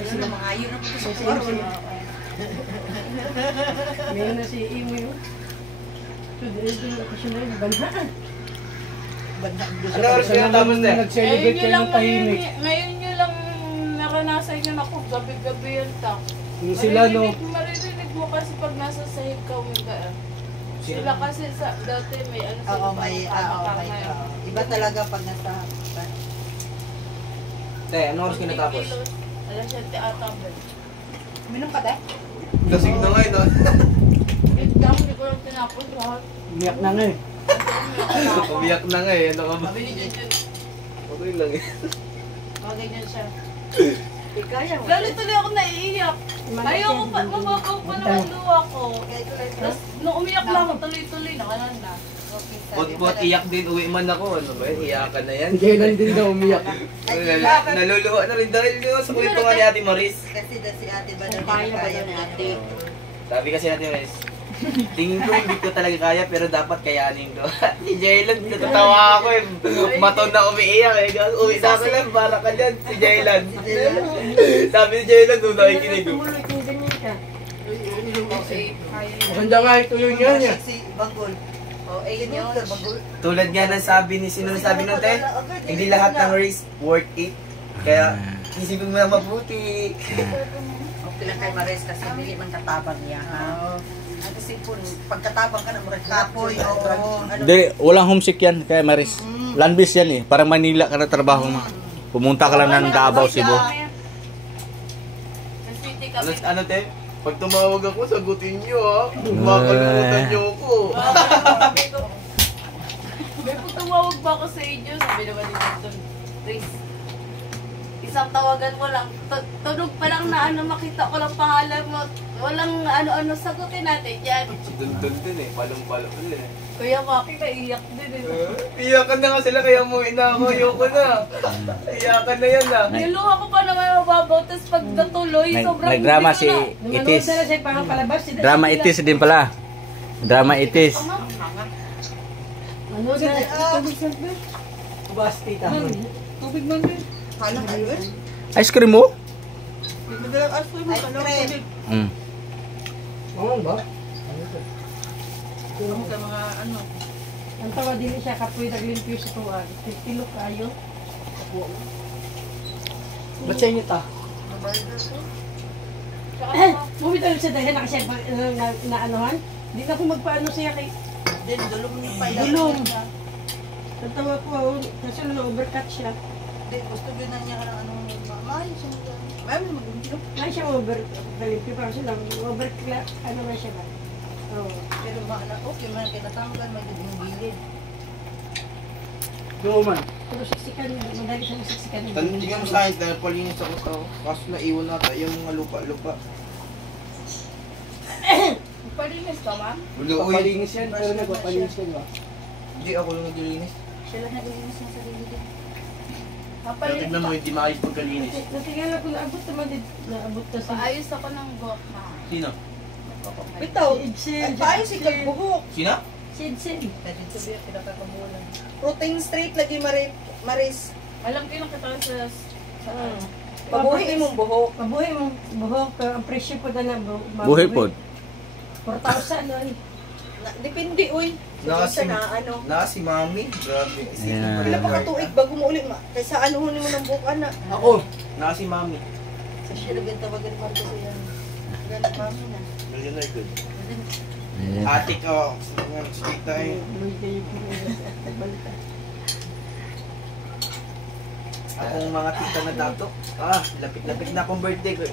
Kasi mga ayo na po sa Kasi kwarto. meron na si Imo yun. So, dito ako siya na yun, banhaan. Ano oras kayo natapos na? Nag-celebrate kayo ng tahimik. Ngayon nyo lang naranasan nyo na kung gabi-gabi yan ta. Yung sila, no? Maririnig mo kasi pag nasa sahig ka, sila kasi sa dati may ano sila. Oo, may iba talaga pag nasa... Te, ano oras kayo natapos? Alam siya, ata ba? Minum ka, te? Lasing na nga ito. Hindi ko lang tinapos lahat. Umiyak na nga eh. Umiyak na nga eh. Ano ka ba? Sabi ni Junjun, Okay lang eh. ganyan siya. Di kaya mo. Lalo tuloy ako naiiyak. Ayoko pa, mabagaw pa naman luha ko. Tapos nung umiyak lang ako, tuloy-tuloy na, wala na. Bot-bot, iyak din. Uwi man ako. Ano ba yun? Iyakan na yan. Kailan din daw umiyak. Naluluha na rin dahil yun sa kwento nga ni Ate Maris. Kasi si ate ba Kung kaya ba daw ni ate? Sabi kasi ni Ate Maris, tingin ko hindi ko talaga kaya pero dapat kayanin ko. Si Jaylan, natatawa ako eh. Maton na umiiyak eh. Uwi na ka lang, para ka dyan. Si Jaylan. Sabi ni Jaylan, doon nakikinig. Tumuloy kung ganyan ka. Okay, kaya yun. Maganda nga ito yung yan niya. Si Banggol. Oh, ayun yun. Tulad nga ng sabi ni, sino na sabi nun, te? Hindi lahat ng race worth it. Kaya isipin mo na mabuti. Okay lang kay Maris kasi hindi man katabang niya, ha? Kasi po, pagkatabang ka na, kapoy, oo. Hindi, walang homesick yan kaya Maris. Land base yan eh. Para Manila ka na trabaho mo. Pumunta ka lang ng Davao, Cebu. Ano, te? Pag tumawag ako, sagutin nyo, ha? Makalimutan nyo ako. May kung tumawag ba ako sa inyo, sabi naman ni Jason, Trace, isang tawagan mo lang, tunog pa lang na ano, makita ko lang pangalan mo, walang ano-ano, sagutin natin yan. Si Dundun din eh, palong-palong din eh. Kuya Maki, naiyak din eh. Iyakan na nga sila kaya umuwi na ako, ayoko na. Iyakan na yan ah. Niluha ko pa naman mababaw, tapos pag natuloy, sobrang Nagdrama hindi si ko na. Itis. Nanonood na siya parang palabas. Drama Itis din pala. Drama Itis. Ano na? Tubig sa ba? Basti Tubig man din. Halang ayun? Ice cream mo? Ice cream. Mm. Oo ba? Ano ka mga ano? Ang tawa din siya kapoy naglimpyo sa tuwag. Tilok kayo. Ba't sa inyo ta? Bumitaw siya dahil na siya na anuhan. Hindi na ako magpaano siya kay Din, dulong niyo pa yan. Dulong. Ang tawa ko, kasi na overcut siya. Din, gusto ko na niya ka ng anong mamay. Ma'am, mag-umpilo. Ay siya overlimpyo pa siya lang. Overclack, ano ba siya ba? Oo. Pero okay man, kinatanggal, may yung gilid. Oo man. Pero siksikan, madali siyang siksikan. Tingnan mo sa akin dahil palinis ako sa kaso naiwan nata yung mga lupa-lupa. Palinis ka, ma'am? Papalinis yan, pero nagpapalinis yan ba? Hindi ako lang naglilinis. Siya lang naglinis ng sarili din. Pero tignan mo hindi maayos pagkalinis. Natingala ko, naabot naman din. Naabot na sa... Paayos ako ng buhok na. Sino? Bitaw, Sid. ay paayos si kagbuhok. Sino? Sid. Dahil sabi ang pinakakabulan. Protein straight lagi Maris. Alam ko yung katawan sa Pabuhay mong buhok. Mabuhay mong buhok, pero ang presyo po na Buhay po. 4,000 ano eh. Depende, uy. Naka Na ano. si Mami. Grabe. Yeah. Pila pa katuig bago mo ulit. Kaysa ano mo ng buhok, anak. Ako. Naka si Mami. Sa siya naging tawagan mo kasi yan. Ganang mami na. Ate ko. Sige tayo. Akong mga tita na dato. Lapit-lapit na akong birthday ko.